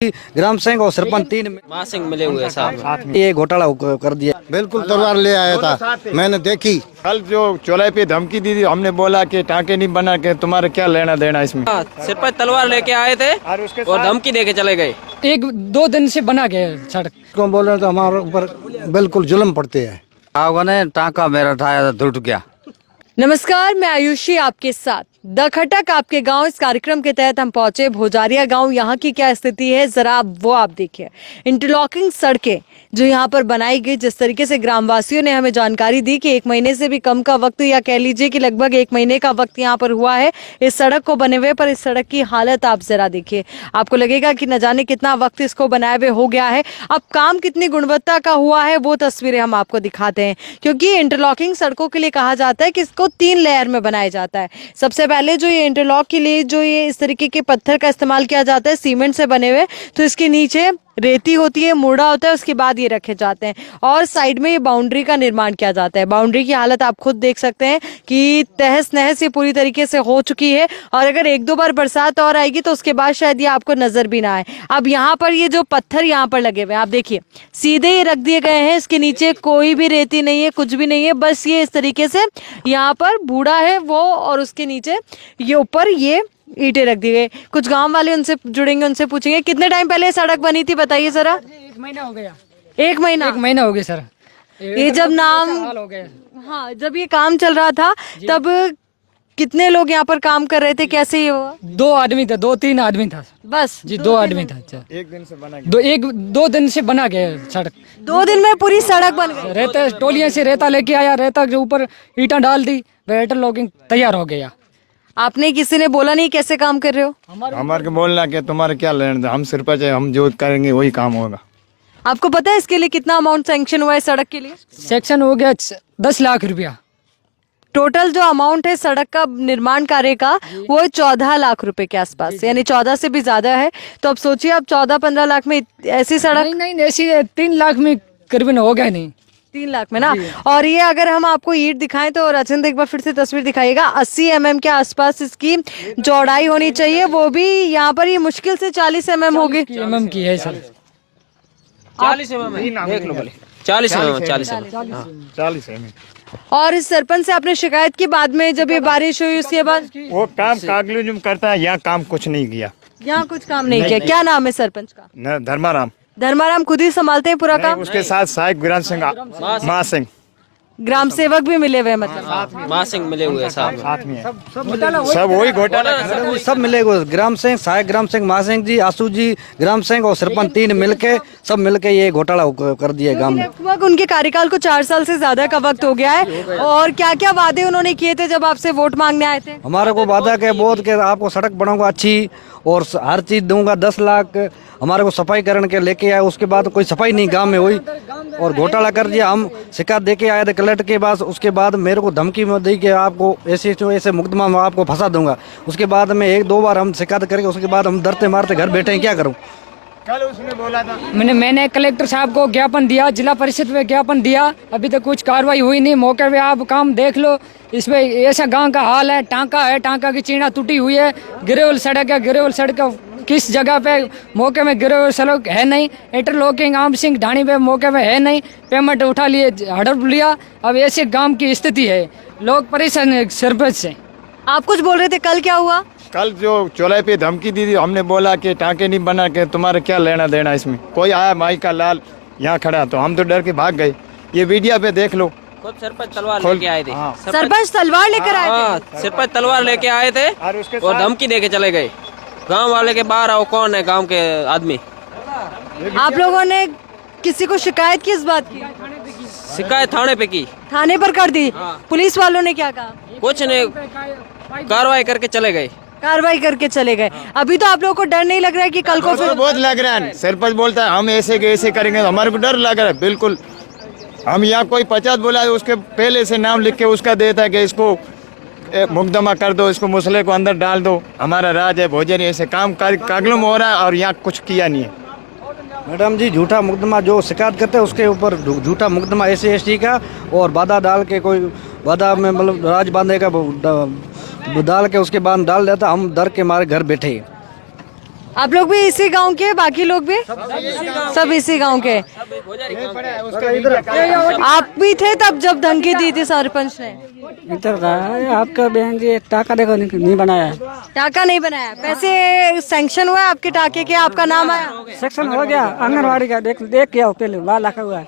ग्राम सेवक और सरपंच तीन महासिंह मिले हुए साहब। ये घोटाला कर दिया। बिल्कुल तलवार ले आया था, मैंने देखी। कल जो चौराहे पे धमकी दी थी, हमने बोला कि टाँके नहीं बना के तुम्हारे क्या लेना देना इसमें। सिर्फ तलवार लेके आए थे और धमकी देके चले गए। 1-2 दिन से बना गया सड़क। को बोल रहे तो हमारे ऊपर बिल्कुल जुल्म पड़ते हैं। ने टाँका मेरा उठाया टूट गया। नमस्कार, मैं आयुषी आपके साथ द खटक आपके गांव। इस कार्यक्रम के तहत हम पहुंचे भोजारिया गांव। यहाँ की क्या स्थिति है जरा आप देखिए। इंटरलॉकिंग सड़कें जो यहाँ पर बनाई गई, जिस तरीके से ग्रामवासियों ने हमें जानकारी दी कि 1 महीने से भी कम का वक्त, या कह लीजिए कि लगभग 1 महीने का वक्त यहाँ पर हुआ है इस सड़क को बने हुए। पर इस सड़क की हालत आप जरा देखिए, आपको लगेगा कि न जाने कितना वक्त इसको बनाए हुए हो गया है। अब काम कितनी गुणवत्ता का हुआ है वो तस्वीरें हम आपको दिखाते हैं, क्योंकि इंटरलॉकिंग सड़कों के लिए कहा जाता है कि इसको 3 लेयर में बनाया जाता है। सबसे पहले जो ये इंटरलॉक के लिए जो ये इस तरीके के पत्थर का इस्तेमाल किया जाता है, सीमेंट से बने हुए, तो इसके नीचे रेती होती है, मुड़ा होता है, उसके बाद ये रखे जाते हैं और साइड में ये बाउंड्री का निर्माण किया जाता है। बाउंड्री की हालत आप खुद देख सकते हैं कि तहस नहस ये पूरी तरीके से हो चुकी है, और अगर 1-2 बार बरसात और आएगी तो उसके बाद शायद ये आपको नजर भी ना आए। अब यहाँ पर ये जो पत्थर यहाँ पर लगे हुए हैं, आप देखिए सीधे ये रख दिए गए हैं, इसके नीचे कोई भी रेती नहीं है, कुछ भी नहीं है, बस ये इस तरीके से यहाँ पर बूढ़ा है वो, और उसके नीचे ये ऊपर ये ईंटें रख दी गई। कुछ गांव वाले उनसे जुड़ेंगे, उनसे पूछेंगे कितने टाइम पहले सड़क बनी थी, बताइए जरा। 1 महीना हो गया। 1 महीना? 1 महीना हो गया सर। ये जब नाम हो गया। हाँ, जब ये काम चल रहा था तब कितने लोग यहाँ पर काम कर रहे थे, कैसे ये हुआ? 2 आदमी था, 2-3 आदमी था बस जी, 2 आदमी था। अच्छा, 1-2 दिन से बना गया सड़क। 2 दिन में पूरी सड़क बन गई। रेता टोलियां से रेता लेके आया, रेता के ऊपर ईंटा डाल दी, इंटरलॉकिंग तैयार हो गया। आपने किसी ने बोला नहीं कैसे काम कर रहे हो? हमारे को बोलना कि तुम्हारे क्या लेना देना, हम सिर पर हम जो करेंगे वही काम होगा। आपको पता है इसके लिए कितना अमाउंट सैंक्शन हुआ है सड़क के लिए? सेक्शन हो गया 10 लाख रुपया। टोटल जो अमाउंट है सड़क का निर्माण कार्य का वो है 14 लाख रुपए के आसपास, यानी 14 से भी ज्यादा है। तो अब सोचिए आप 14-15 लाख में ऐसी सड़क। नहीं, ऐसी 3 लाख में करीबन हो गया। नहीं 3 लाख में ना। और ये अगर हम आपको ईंट दिखाएं तो राजेंद्र एक बार फिर से तस्वीर दिखाइएगा, 80 mm के आसपास इसकी चौड़ाई होनी चाहिए, वो भी यहाँ पर ये मुश्किल से 40 mm होगी। mm की है सर। 40 mm देख लो भले। 40 mm 40 है। और इस सरपंच से आपने शिकायत की बाद में, जब ये बारिश हुई उसके बाद? वो काम कागजुम करता है, यहाँ काम कुछ नहीं किया। यहाँ कुछ काम नहीं किया। क्या नाम है सरपंच का? न धर्माराम। धर्माराम खुद ही संभालते हैं पूरा काम? उसके साथ सहायक ग्राम सिंह महासिंह, ग्राम सेवक भी मिले हुए, मतलब महासिंह मिले हुए साहब। सब वही घोटाला सब मिले हुए, ग्राम सेवक, सहायक ग्राम सेवक महासिंह जी, आसू जी, ग्राम सेवक और सरपंच तीन मिलके सब मिलके ये घोटाला कर दिया गांव में। लगभग उनके कार्यकाल को 4 साल से ज्यादा का वक्त हो गया है। और क्या क्या वादे उन्होंने किए थे जब आपसे वोट मांगने आए थे? हमारे को वादा के बहुत के आपको सड़क बनाऊंगा अच्छी और हर चीज दूंगा, 10 लाख हमारे को सफाई करने के लेके आए। उसके बाद कोई सफाई नहीं गांव में हुई और घोटाला कर दिया। हम शिकायत दे के आए थे कलेक्टर के पास, उसके बाद मेरे को धमकी में दी कि आपको ऐसे मुकदमा में आपको फंसा दूंगा। उसके बाद में 1-2 बार हम शिकायत करके उसके बाद हम डरते मारते घर बैठे हैं, क्या करूं। कल उसने बोला था, मैंने कलेक्टर साहब को ज्ञापन दिया, जिला परिषद में ज्ञापन दिया, अभी तक कुछ कार्रवाई हुई नहीं। मौके पे आप काम देख लो, इसमें ऐसा गांव का हाल है। टांका है, टांका की चीना टूटी हुई है, गिरेवल सड़क है, गिरेवल सड़क का किस जगह पे मौके में गिरेवल सड़क है नहीं। इंटरलॉकिंग आम सिंह ढाणी पे मौके में है नहीं, पेमेंट उठा लिए, हड़प लिया। अब ऐसे गांव की स्थिति है, लोग परेशान है सरपंच से। आप कुछ बोल रहे थे, कल क्या हुआ? कल जो चौराहे पे धमकी दी थी, हमने बोला कि टाँके नहीं बना के तुम्हारे क्या लेना देना इसमें। कोई आया माई का लाल यहाँ खड़ा, तो हम तो डर के भाग गए। ये वीडियो पे देख लो। खुद सरपंच तलवार लेके आए थे। सरपंच तलवार लेकर आए थे? सरपंच तलवार लेके आए थे और धमकी देके चले गए। गांव वाले के बाहर आओ, कौन है गांव के आदमी? आप लोगों ने किसी को शिकायत की इस बात की? शिकायत थाने पे की। थाने पर कर दी? पुलिस वालों ने क्या कहा? कुछ नहीं, कार्रवाई करके चले गए। कार्रवाई करके चले गए। अभी तो आप लोगों को डर नहीं लग रहा है कि कल को फिर? बहुत लग रहा है। सरपंच बोलता है हम ऐसे करेंगे, हमारे को डर लग रहा है बिल्कुल। हम यहाँ कोई 50 बोला है, उसके पहले से नाम लिख के उसका देता है कि इसको मुकदमा कर दो, इसको मुसले को अंदर डाल दो, हमारा राज है भोजन। ऐसे काम कागलों में हो रहा है और यहाँ कुछ किया नहीं है। मैडम जी, झूठा मुकदमा जो शिकायत करते हैं उसके ऊपर झूठा मुकदमा SC/ST का और वादा डाल के, कोई वादा में मतलब राज बांधे का डाल के उसके बाद डाल देता। हम डर के मारे घर बैठे। आप लोग भी इसी गांव के, बाकी लोग भी सब इसी गांव के? आप भी थे तब जब धमकी दी थी सरपंच ने? इधर का आपका बहन जी टाका देखो नहीं बनाया है। टाका नहीं बनाया, पैसे सैंक्शन हुआ है आपके टाके के, आपका नाम आया? सेक्शन हो गया आंगनवाड़ी का, देख के आओ पहले बाल रखा हुआ है,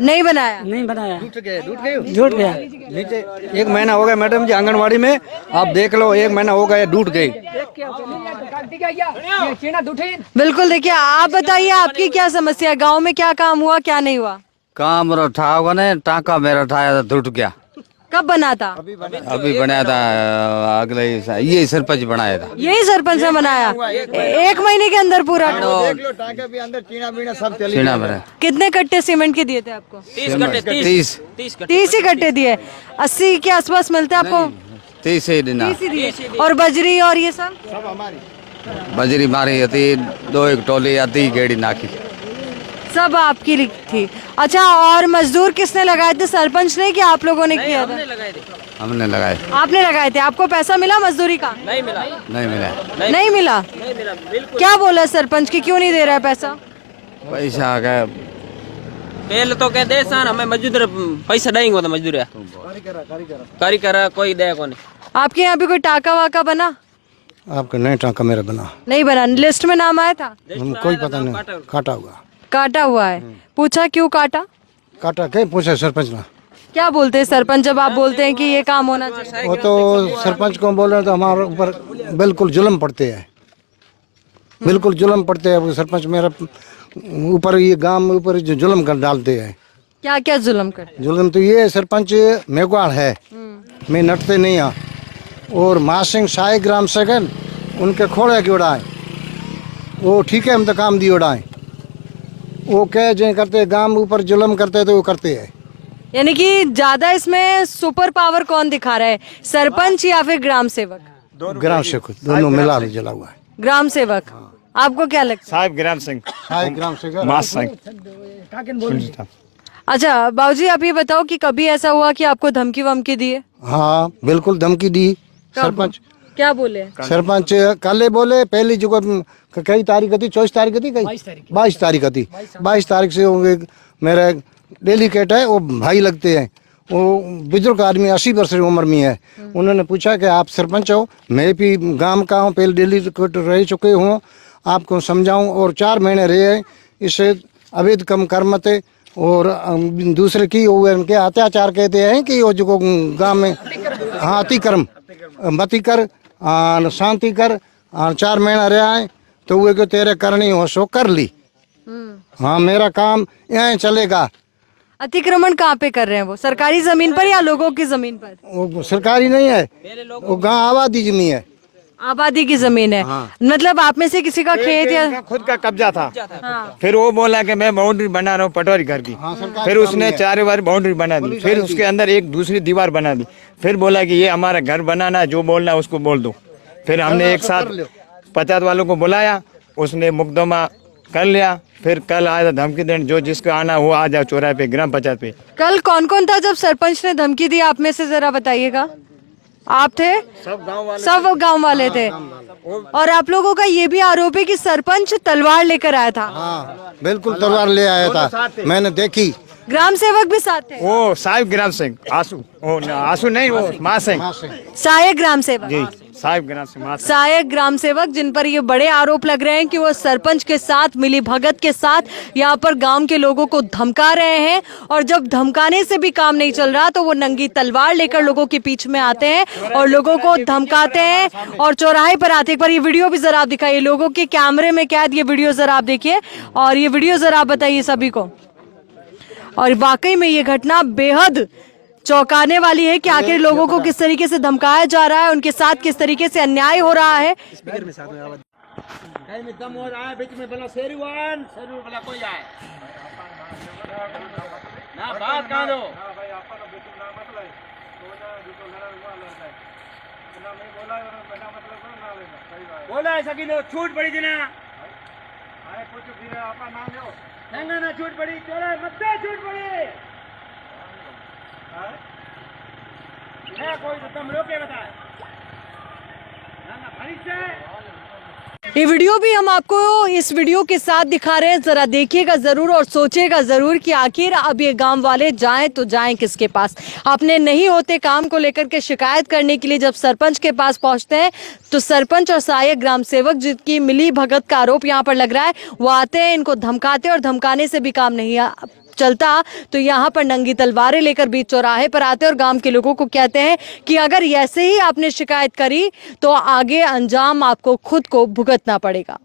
नहीं बनाया? नहीं बनाया, झूठ गया नीचे। 1 महीना हो गया मैडम जी आंगनवाड़ी में, आप देख लो 1 महीना हो गया, टूट गई। बिल्कुल। देखिए आप बताइए आपकी क्या समस्या है, गांव में क्या काम हुआ क्या नहीं हुआ? काम उठा होगा ने टाका मेरा उठाया था, टूट गया। कब बना था? अभी बनाया था, अगले ये सरपंच बनाया था। यही सरपंच ने बनाया? 1 महीने के अंदर पूरा? देख लो टाके भी अंदर टीना बीना सब चली सीना बना कितने कट्टे सीमेंट के दिए थे आपको? 30 30 ही कट्टे दिए। 80 के आसपास मिलते हैं आपको? 30 ही देना। 30 ही दिए। और बजरी और ये सब? बजरी मारी थी, 2-1 टोली आती गेड़ी नाकी। सब आपकी थी? अच्छा, और मजदूर किसने लगाए थे, सरपंच ने कि आप लोगों ने किया था? हमने लगाए। आपने लगाए थे। आपको पैसा मिला मजदूरी का? नहीं मिला। नहीं मिला। नहीं मिला? बिल्कुल। क्या बोला सरपंच की, क्यों नहीं दे रहा है पैसा? पैसा आ गया, पहले तो कह दे सन हमें मजदूर पैसा देंगे तो मजदूर कारीगर कोई दे को नहीं। आपके यहाँ भी कोई टाका वाका बना? आपका नहीं टाका मेरा बना, नहीं बना। लिस्ट में नाम आया था? कोई पता नहीं, काटा होगा। काटा हुआ है? पूछा क्यों काटा? काटा कहीं पूछा सरपंच ना, क्या बोलते हैं सरपंच जब आप बोलते हैं कि ये काम होना चाहिए? वो तो सरपंच को बोल रहे तो हमारे ऊपर बिल्कुल जुल्म पड़ते हैं, बिल्कुल जुल्म पड़ते हैं। वो सरपंच मेरा ऊपर, ये गांव में ऊपर जो जुल्म कर डालते हैं। क्या क्या जुल्म कर? जुल्म तो ये सरपंच मेघवाड़ है, मैं नटते नहीं आ, और महासिंह साय ग्राम सेकंड उनके खोड़े की उड़ाए, वो ठीक है हम तो काम दी उड़ाए, वो कह जो करते गांव ऊपर जुल्म करते तो वो करते हैं। यानी कि ज्यादा इसमें सुपर पावर कौन दिखा रहा है, सरपंच या फिर ग्राम सेवक? ग्राम सेवक दोनों मिला के जला हुआ है। ग्राम सेवक। आपको क्या लगता है? साहिब ग्राम सिंह ग्राम सेवक मास सिंह। अच्छा बाबूजी, आप ये बताओ कि कभी ऐसा हुआ कि आपको धमकी वमकी दिए? हाँ बिल्कुल धमकी दी सरपंच। क्या बोले? सरपंच कल बोले, पहली जो कई तारीख थी, 24 तारीख थी, कई 22 तारीख थी, 22 तारीख से मेरा डेलीकेट है, वो भाई लगते हैं, वो बुजुर्ग आदमी 80 वर्ष की उम्र में है। उन्होंने पूछा कि आप सरपंच हो, मैं भी गांव का हूँ, पहले डेलीकेट रह चुके हूँ, आपको समझाऊं, और 4 महीने रहे, इससे अवैध कम कर मत, और दूसरे की वो उनके अत्याचार कहते हैं कि वो जो गांव में हाँ अतिक्रम मती कर, शांति कर, 4 महीना रहा है तो वो को तेरे करनी हो सो कर ली। हाँ मेरा काम यहाँ चलेगा। अतिक्रमण कहाँ पे कर रहे हैं वो, सरकारी जमीन पर या लोगों की जमीन पर? वो सरकारी नहीं है, वो गांव आबादी जमीन है, आबादी की जमीन है। मतलब आप में से किसी का खेत या? खुद का कब्जा था। फिर वो बोला कि मैं बाउंड्री बना रहा हूँ पटवारी घर की, फिर उसने 4 बार बाउंड्री बना दी, फिर उसके अंदर एक दूसरी दीवार बना दी, फिर बोला कि ये हमारा घर बनाना, जो बोलना उसको बोल दो। फिर हमने एक साथ पंचायत वालों को बुलाया, उसने मुकदमा कर लिया। फिर कल आया था धमकी देने, जो जिसका आना वो आ जाओ चौराहे पे, ग्राम पंचायत पे। कल कौन कौन था जब सरपंच ने धमकी दी, आप में से जरा बताइएगा। आप थे? सब गांव वाले थे। और आप लोगों का ये भी आरोप है कि सरपंच तलवार लेकर आया था? हाँ बिल्कुल तलवार ले आया था, मैंने देखी। ग्राम सेवक भी साथ थे? वो साहिब ग्राम सिंह, आंसू नहीं, वो मास सिंह, सहायक ग्राम सेवक। जी साहिब ग्राम सिंह, मास सिंह। सहायक ग्राम सेवक, जिन पर ये बड़े आरोप लग रहे हैं कि वो सरपंच के साथ मिली भगत के साथ यहाँ पर गांव के लोगों को धमका रहे हैं, और जब धमकाने से भी काम नहीं चल रहा तो वो नंगी तलवार लेकर लोगों के बीच में आते हैं और लोगों को धमकाते हैं और चौराहे पर आते। एक बार ये वीडियो भी जरा आप दिखाइए, लोगों के कैमरे में कैद ये वीडियो जरा आप देखिए, और ये वीडियो जरा आप बताइए सभी को। और वाकई में ये घटना बेहद चौंकाने वाली है कि आखिर लोगों को किस तरीके से धमकाया जा रहा है, उनके साथ किस तरीके से अन्याय हो रहा है। बोला ऐसा कि छूट पड़ी थी ना, ना छूट पड़ी, चोरा मत छूट पड़ी है, कोई तो तुम रोके बताए ना, ये वीडियो भी हम आपको इस वीडियो के साथ दिखा रहे हैं, जरा देखिएगा जरूर और सोचिएगा जरूर कि आखिर अब ये गांव वाले जाएं तो जाएं किसके पास। अपने नहीं होते काम को लेकर के शिकायत करने के लिए जब सरपंच के पास पहुंचते हैं तो सरपंच और सहायक ग्राम सेवक जिनकी मिली भगत का आरोप यहाँ पर लग रहा है, वो आते हैं, इनको धमकाते और धमकाने से भी काम नहीं चलता तो यहाँ पर नंगी तलवारें लेकर बीच चौराहे पर आते और गांव के लोगों को कहते हैं कि अगर ऐसे ही आपने शिकायत करी तो आगे अंजाम आपको खुद को भुगतना पड़ेगा।